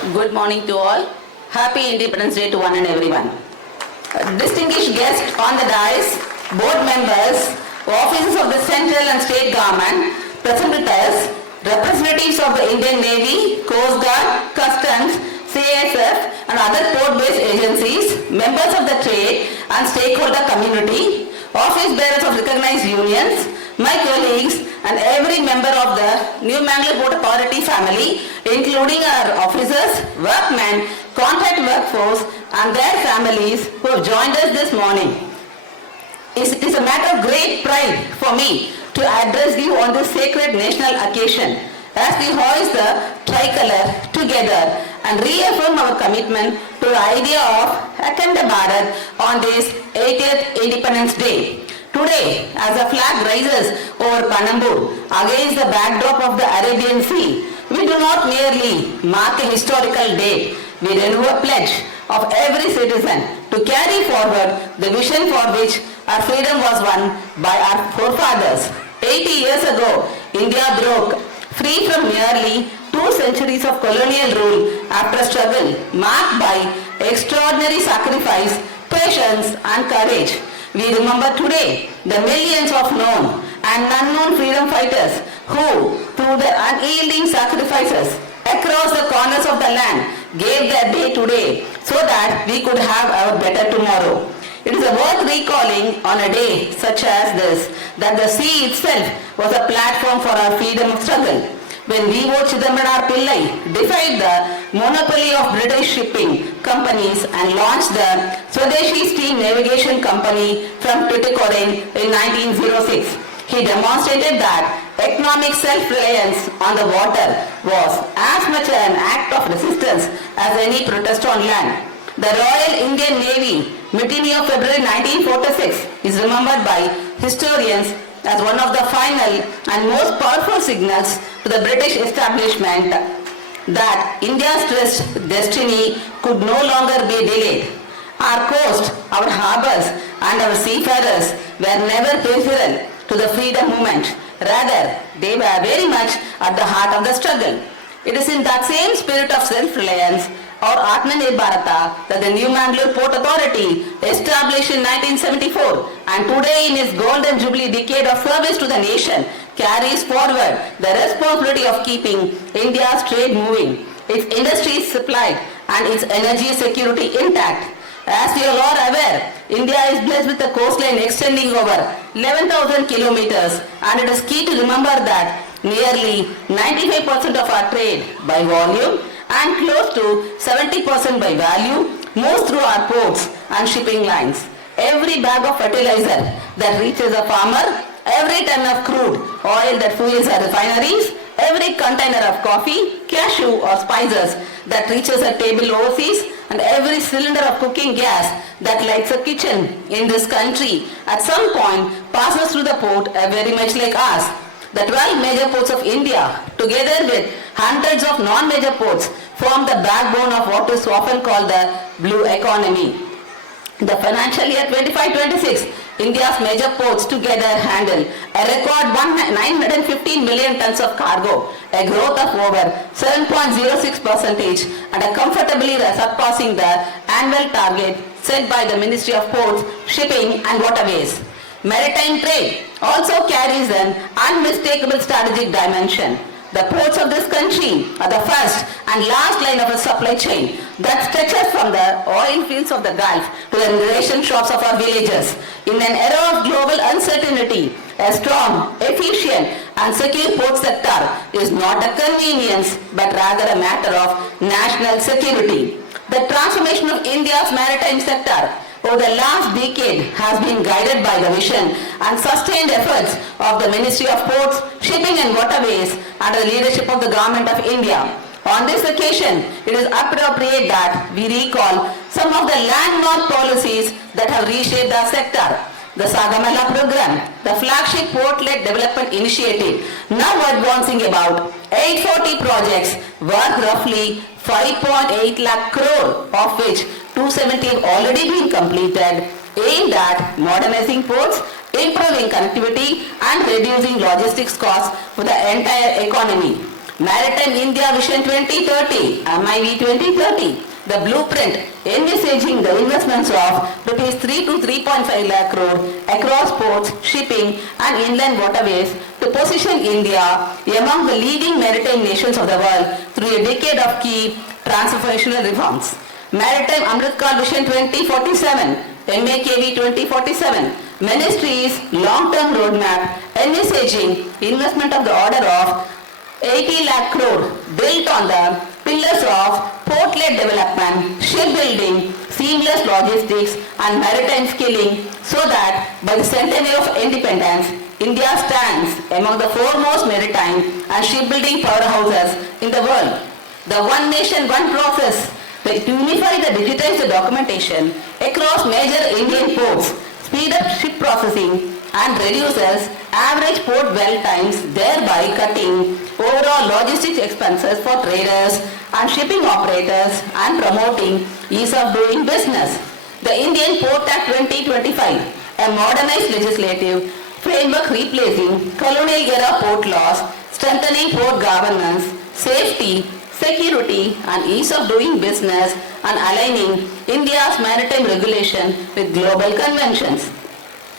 Good morning to all. Happy Independence Day to one and everyone. Distinguished guests on the dais, board members, officers of the central and state government, present with us, representatives of the Indian Navy, Coast Guard, Customs, CSF and other port-based agencies, members of the trade and stakeholder community, office bearers of recognized unions, my colleagues and every member of the new Mangalore Port Authority family, including our officers, workmen, contract workforce and their families who have joined us this morning. It is a matter of great pride for me to address you on this sacred national occasion as we hoist the tricolor together and reaffirm our commitment to the idea of Akhanda Bharat on this 80th Independence Day. Today, as the flag rises over Panambur against the backdrop of the Arabian Sea, we do not merely mark a historical date, we renew a pledge of every citizen to carry forward the vision for which our freedom was won by our forefathers. 80 years ago, India broke free from nearly 2 centuries of colonial rule after a struggle marked by extraordinary sacrifice, patience and courage. We remember today the millions of known and unknown freedom fighters who, through their unyielding sacrifices across the corners of the land, gave their day today so that we could have our better tomorrow. It is worth recalling on a day such as this that the sea itself was a platform for our freedom of struggle. When V.O. Chidambaram Pillai defied the monopoly of British shipping companies and launched the Swadeshi Steam Navigation Company from Tuticorin in 1906, he demonstrated that economic self-reliance on the water was as much an act of resistance as any protest on land. The Royal Indian Navy Mutiny of February 1946 is remembered by historians as one of the final and most powerful signals to the British establishment that India's destiny could no longer be delayed. Our coast, our harbours and our seafarers were never peripheral to the freedom movement. Rather, they were very much at the heart of the struggle. It is in that same spirit of self-reliance or Atmanirbhar Bharata that the new Mangalore Port Authority, established in 1974 and today in its golden jubilee decade of service to the nation, carries forward the responsibility of keeping India's trade moving, its industries supplied and its energy security intact. As we are all aware, India is blessed with a coastline extending over 11,000 kilometers and it is key to remember that nearly 95% of our trade by volume and close to 70% by value moves through our ports and shipping lines. Every bag of fertilizer that reaches a farmer, every ton of crude oil that fuels our refineries, every container of coffee, cashew or spices that reaches a table overseas, and every cylinder of cooking gas that lights a kitchen in this country at some point passes through the port very much like us. The 12 major ports of India, together with hundreds of non-major ports, form the backbone of what is often called the blue economy. The financial year 25-26, India's major ports together handle a record 915 million tons of cargo, a growth of over 7.06% and a comfortably surpassing the annual target set by the Ministry of Ports, Shipping and Waterways. Maritime trade also carries an unmistakable strategic dimension. The ports of this country are the first and last line of a supply chain that stretches from the oil fields of the Gulf to the ration shops of our villages. In an era of global uncertainty, a strong, efficient and secure port sector is not a convenience but rather a matter of national security. The transformation of India's maritime sector over the last decade has been guided by the vision and sustained efforts of the Ministry of Ports, Shipping and Waterways under the leadership of the Government of India. On this occasion, it is appropriate that we recall some of the landmark policies that have reshaped our sector. The Sagamala program, the flagship port-led development initiative, now advancing about 840 projects worth roughly 5.8 lakh crore, of which 270 have already been completed, aimed at modernizing ports, improving connectivity and reducing logistics costs for the entire economy. Maritime India Vision 2030, MIV 2030, the blueprint envisaging the investments of rupees 3 to 3.5 lakh crore across ports, shipping and inland waterways to position India among the leading maritime nations of the world through a decade of key transformational reforms. Maritime Amrit Kaal Vision 2047, MAKV 2047, Ministry's long-term roadmap envisaging investment of the order of 80 lakh crore built on the pillars of port-led development, shipbuilding, seamless logistics and maritime skilling so that by the centenary of independence, India stands among the foremost maritime and shipbuilding powerhouses in the world. The One Nation, One Process that unify the digitized documentation across major Indian ports, speed up ship processing and reduces average port dwell times, thereby cutting overall logistics expenses for traders and shipping operators and promoting ease of doing business. The Indian Port Act 2025, a modernized legislative framework replacing colonial era port laws, strengthening port governance, safety, security and ease of doing business and aligning India's maritime regulation with global conventions.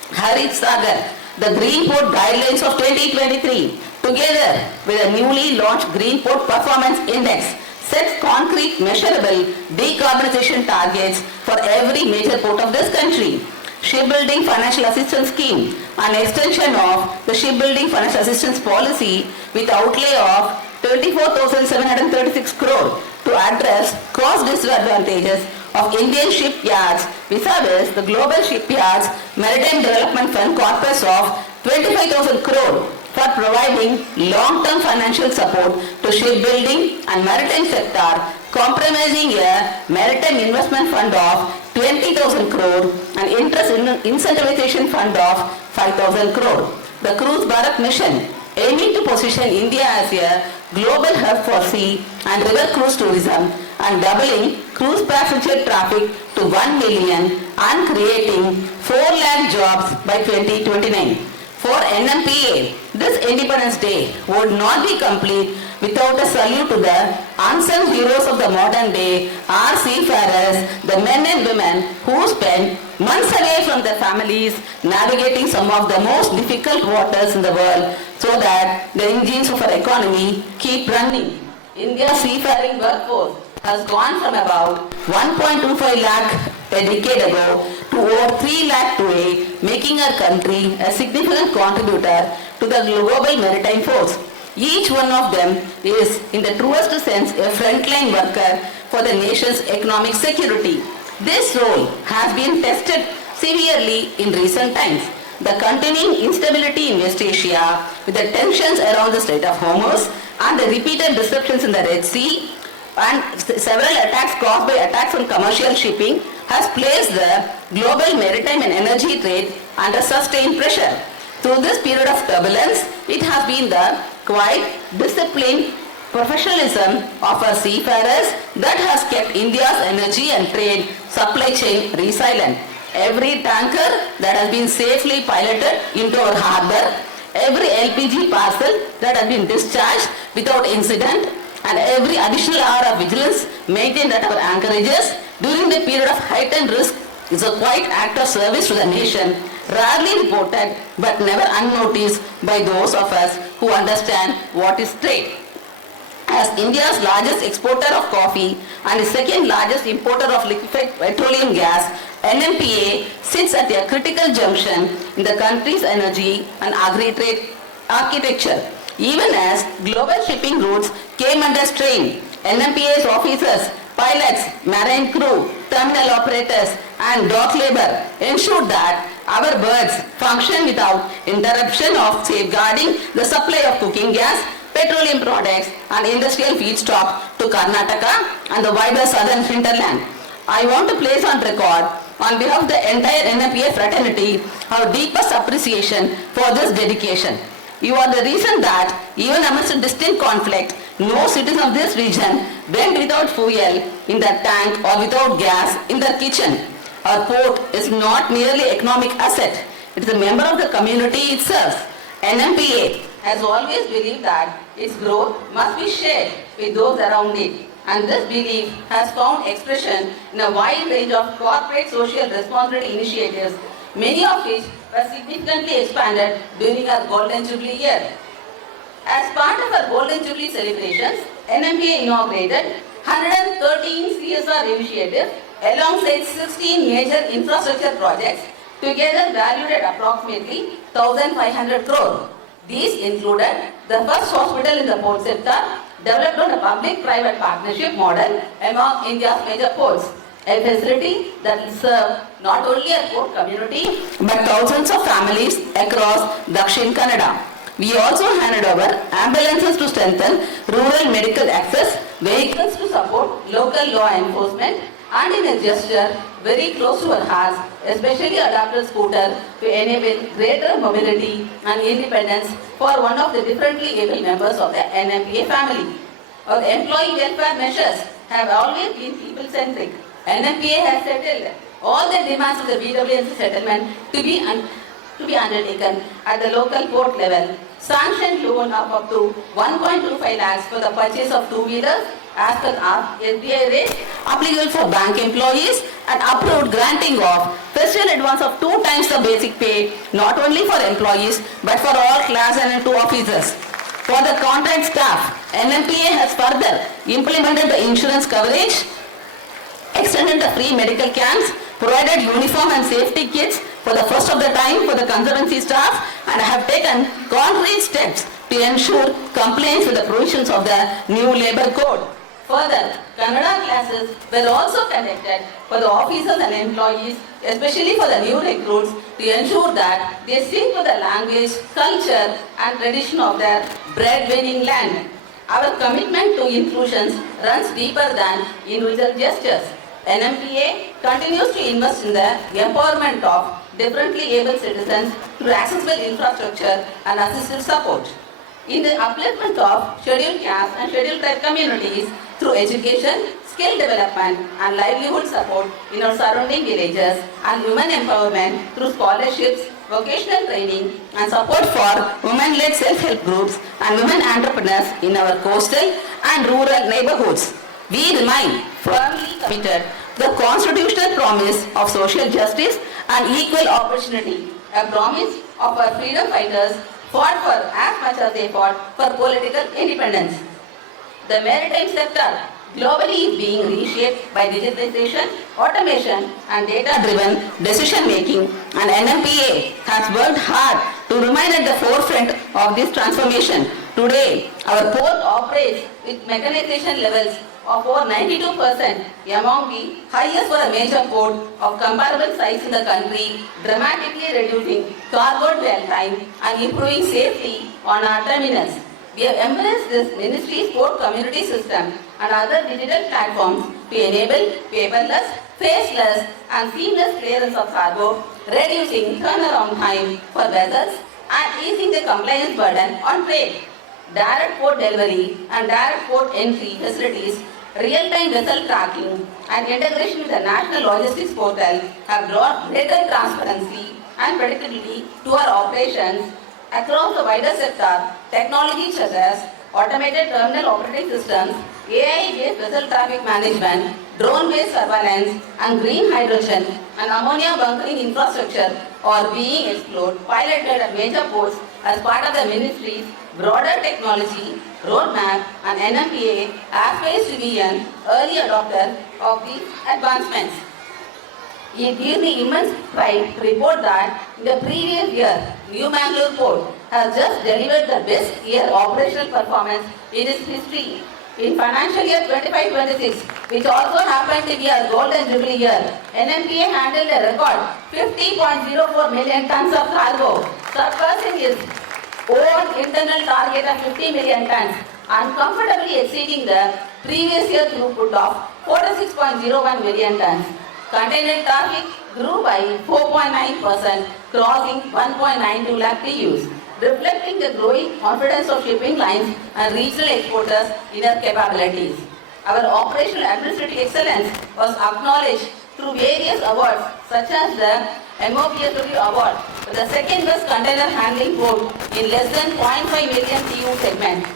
Harit Sagar, the Green Port Guidelines of 2023, together with a newly launched Green Port Performance Index, sets concrete, measurable decarbonization targets for every major port of this country. Shipbuilding Financial Assistance Scheme, an extension of the Shipbuilding Financial Assistance Policy with outlay of 24,736 crore to address cost disadvantages of Indian shipyards vis-a-vis the global shipyards Maritime Development Fund corpus of 25,000 crore for providing long-term financial support to shipbuilding and maritime sector, compromising a maritime investment fund of 20,000 crore and interest incentivization fund of 5,000 crore. The Cruise Bharat Mission, aiming to position India as a global hub for sea and river cruise tourism and doubling cruise passenger traffic to 1 million and creating 4 lakh jobs by 2029. For NMPA, this Independence Day would not be complete without a salute to the unsung heroes of the modern day, our seafarers, the men and women who spend months away from their families navigating some of the most difficult waters in the world so that the engines of our economy keep running. India's seafaring workforce has gone from about 1.25 lakh a decade ago to over 3 lakh today, making our country a significant contributor to the global maritime force. Each one of them is, in the truest sense, a frontline worker for the nation's economic security. This role has been tested severely in recent times. The continuing instability in West Asia, with the tensions around the Strait of Hormuz and the repeated disruptions in the Red Sea, and several attacks caused by attacks on commercial shipping has placed the global maritime and energy trade under sustained pressure. Through this period of turbulence, it has been the quiet, disciplined professionalism of our seafarers that has kept India's energy and trade supply chain resilient. Every tanker that has been safely piloted into our harbour, every LPG parcel that has been discharged without incident, and every additional hour of vigilance maintained at our anchorages during the period of heightened risk is a quiet act of service to the nation, rarely reported but never unnoticed by those of us who understand what is trade. As India's largest exporter of coffee and the second largest importer of liquefied petroleum gas, NMPA sits at a critical junction in the country's energy and agri-trade architecture. Even as global shipping routes came under strain, NMPA's officers, pilots, marine crew, terminal operators and dock labor ensured that our berths function without interruption of safeguarding the supply of cooking gas, petroleum products and industrial feedstock to Karnataka and the wider southern hinterland. I want to place on record, on behalf of the entire NMPA fraternity, our deepest appreciation for this dedication. You are the reason that even amidst a distinct conflict, no citizen of this region went without fuel in their tank or without gas in their kitchen. Our port is not merely economic asset, it is a member of the community itself. NMPA has always believed that its growth must be shared with those around it. And this belief has found expression in a wide range of corporate social responsibility initiatives, many of which were significantly expanded during our Golden Jubilee year. As part of our Golden Jubilee celebrations, NMPA inaugurated 113 CSR initiatives alongside 16 major infrastructure projects, together valued at approximately 1,500 crore. These included the first hospital in the port sector, developed on a public-private partnership model among India's major ports, a facility that will serve not only our port community but thousands of families across Dakshin Kannada. We also handed over ambulances to strengthen rural medical access, vehicles to support local law enforcement, and in a gesture very close to our hearts, especially adopted scooter to enable greater mobility and independence for one of the differently able members of the NMPA family. Our employee welfare measures have always been people-centric. NMPA has settled all the demands of the BWNC settlement to be undertaken at the local port level. Sanctioned loan of up to 1.25 lakhs for the purchase of two-wheelers as per SBI rate applicable for bank employees, and approved granting of special advance of 2 times the basic pay not only for employees but for all class and 2 officers. For the contract staff, NMPA has further implemented the insurance coverage, extended the free medical camps, provided uniform and safety kits for the first of the time for the conservancy staff, and have taken concrete steps to ensure compliance with the provisions of the new labour code. Further, Kannada classes were also conducted for the officers and employees, especially for the new recruits, to ensure that they stick to the language, culture and tradition of their breadwinning land. Our commitment to inclusion runs deeper than individual gestures. NMPA continues to invest in the empowerment of differently able citizens through accessible infrastructure and assistive support. In the upliftment of scheduled caste and scheduled tribe communities through education, skill development and livelihood support in our surrounding villages, and women empowerment through scholarships, vocational training and support for women-led self-help groups and women entrepreneurs in our coastal and rural neighborhoods. We remain firmly committed to the constitutional promise of social justice and equal opportunity, a promise of our freedom fighters fought for as much as they fought for political independence. The maritime sector globally is being reshaped by digitalisation, automation and data-driven decision-making, and NMPA has worked hard to remain at the forefront of this transformation. Today, our port operates with mechanisation levels of over 92%, among the highest for a major port of comparable size in the country, dramatically reducing cargo dwell time and improving safety on our terminals. We have embraced this ministry's port community system and other digital platforms to enable paperless, faceless and seamless clearance of cargo, reducing turnaround time for vessels and easing the compliance burden on trade. Direct port delivery and direct port entry facilities, real-time vessel tracking and integration with the National Logistics Portal have brought greater transparency and predictability to our operations across the wider sector. Technologies such as automated terminal operating systems, AI-based vessel traffic management, drone-based surveillance and green hydrogen and ammonia bunkering infrastructure are being explored, piloted at major ports as part of the ministry's broader technology roadmap, and NMPA aspires to be an early adopter of these advancements. It gives me immense pride to report that in the previous year, New Mangalore Port has just delivered the best year operational performance in its history. In financial year 25-26, which also happened to be a Golden Jubilee year, NMPA handled a record 50.04 million tons of cargo, surpassing its own internal target of 50 million tons and comfortably exceeding the previous year throughput of 46.01 million tons. Container traffic grew by 4.9%, crossing 1.92 lakh TEUs, reflecting the growing confidence of shipping lines and regional exporters in their capabilities. Our operational administrative excellence was acknowledged through various awards such as the MOPSW award for the second best container handling port in less than 0.5 million TEU segment,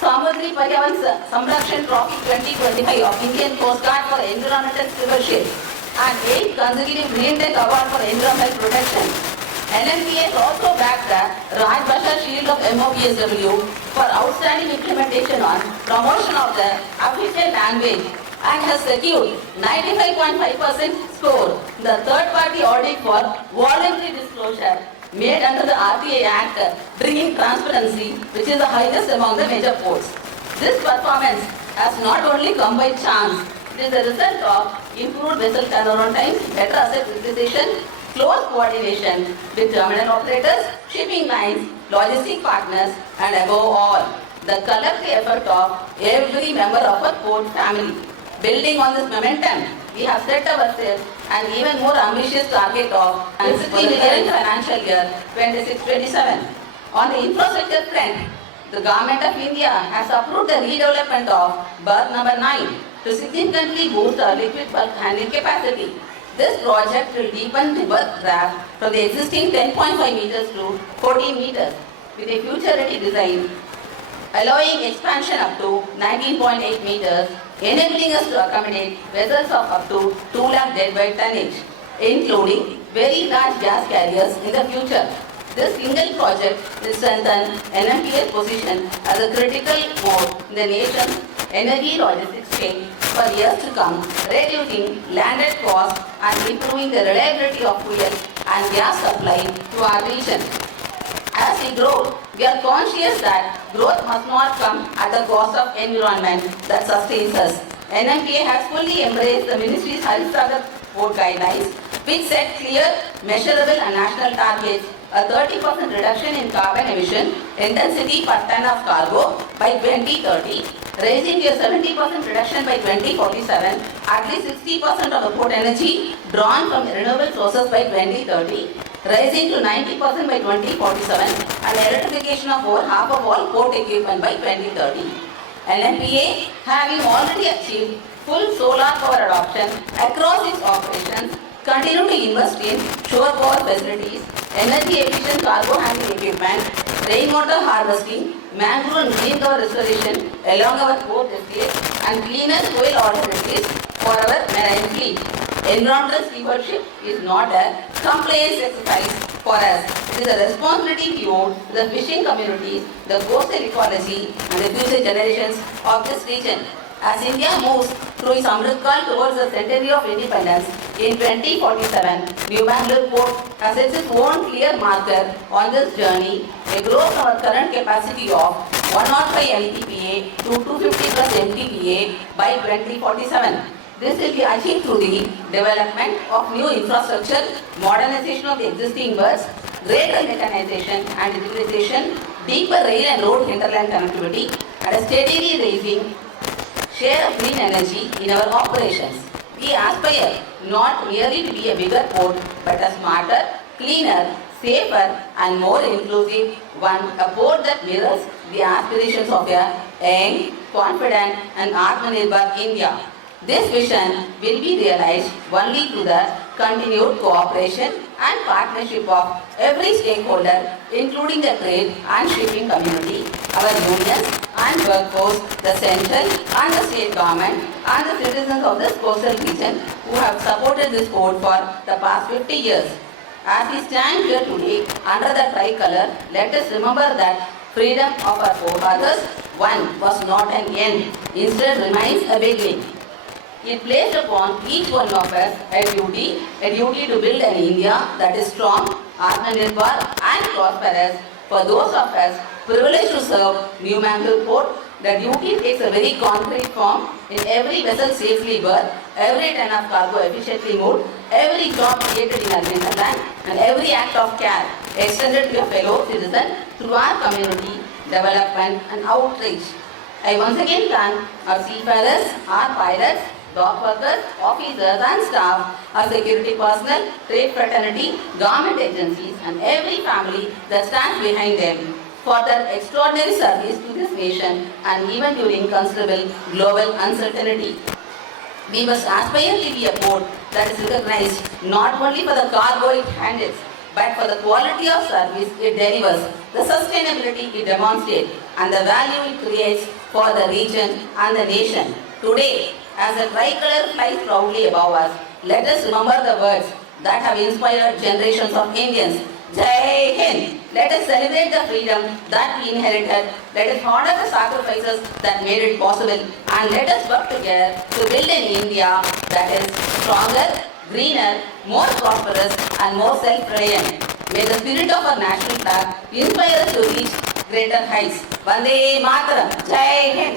Samudri Pariyavan Samrakshan Trophy 2025 of Indian Coast Guard for Environmental Stewardship and 8 consecutive Green Tech Award for Environmental Protection. NMPA has also backed the Raj Bashar Shield of MOPSW for outstanding implementation on promotion of the official language and has secured 95.5% score in the third-party audit for voluntary disclosure made under the RTA Act, bringing transparency, which is the highest among the major ports. This performance has not only come by chance, it is the result of improved vessel turnaround times, better asset utilization, close coordination with terminal operators, shipping lines, logistic partners, and above all, the collective effort of every member of our port family. Building on this momentum, we have set ourselves an even more ambitious target of 60 billion financial year 26-27. On the infrastructure front, the Government of India has approved the redevelopment of berth number 9 to significantly boost our liquid bulk handling capacity. This project will deepen the berth draft from the existing 10.5 meters to 14 meters with a future-ready design, allowing expansion up to 19.8 meters, enabling us to accommodate vessels of up to 2 lakh deadweight tonnage, including very large gas carriers in the future. This single project will strengthen NMPA's position as a critical node in the nation's energy logistics chain for years to come, reducing landed costs and improving the reliability of fuel and gas supply to our region. As we grow, we are conscious that growth must not come at the cost of environment that sustains us. NMPA has fully embraced the Ministry's Harisagar Port Guidelines, which set clear, measurable and national targets, a 30% reduction in carbon emission intensity per ton of cargo by 2030, raising to a 70% reduction by 2047, at least 60% of the port energy drawn from renewable sources by 2030, rising to 90% by 2047, and electrification of over half of all port equipment by 2030. NMPA, having already achieved full solar power adoption across its operations, continue to invest in shore power facilities, energy efficient cargo handling equipment, rainwater harvesting, mangrove and green cover restoration along our port estates, and cleaner fuel alternatives for our marine fleet. Environmental stewardship is not a compliance exercise for us. It is a responsibility we owe to the fishing communities, the coastal ecology, and the future generations of this region. As India moves through its Amritkal towards the centenary of independence in 2047, New Mangalore Port has its own clear marker on this journey, a growth from our current capacity of 105 MTPA to 250 plus MTPA by 2047. This will be achieved through the development of new infrastructure, modernization of the existing berths, greater mechanization and digitalisation, deeper rail and road hinterland connectivity, and a steadily raising share of green energy in our operations. We aspire not merely to be a bigger port, but a smarter, cleaner, safer and more inclusive one, a port that mirrors the aspirations of a young, confident and Atmanirbhar India. This vision will be realized only through the continued cooperation and partnership of every stakeholder, including the trade and shipping community, our unions and workforce, the central and the state government, and the citizens of this coastal region who have supported this port for the past 50 years. As we stand here today under the tricolor, let us remember that freedom of our forefathers, one, was not an end, instead remains a beginning. It placed upon each one of us a duty to build an India that is strong, Atmanirbhar and prosperous. For those of us privileged to serve New Mangalore Port, the duty takes a very concrete form in every vessel safely berthed, every ton of cargo efficiently moved, every job created in our hinterland, and every act of care extended to a fellow citizen through our community development and outreach. I once again thank our seafarers, our pilots, dock workers, officers and staff, our security personnel, trade fraternity, government agencies and every family that stands behind them for their extraordinary service to this nation and even during considerable global uncertainty. We must aspire to be a port that is recognized not only for the cargo it handles, but for the quality of service it delivers, the sustainability it demonstrates, and the value it creates for the region and the nation. Today, as the tricolor flies proudly above us, let us remember the words that have inspired generations of Indians. Jai Hind! Let us celebrate the freedom that we inherited. Let us honor the sacrifices that made it possible, and let us work together to build an India that is stronger, greener, more prosperous, and more self-reliant. May the spirit of our national flag inspire us to reach greater heights. Vande Mataram! Jai Hind!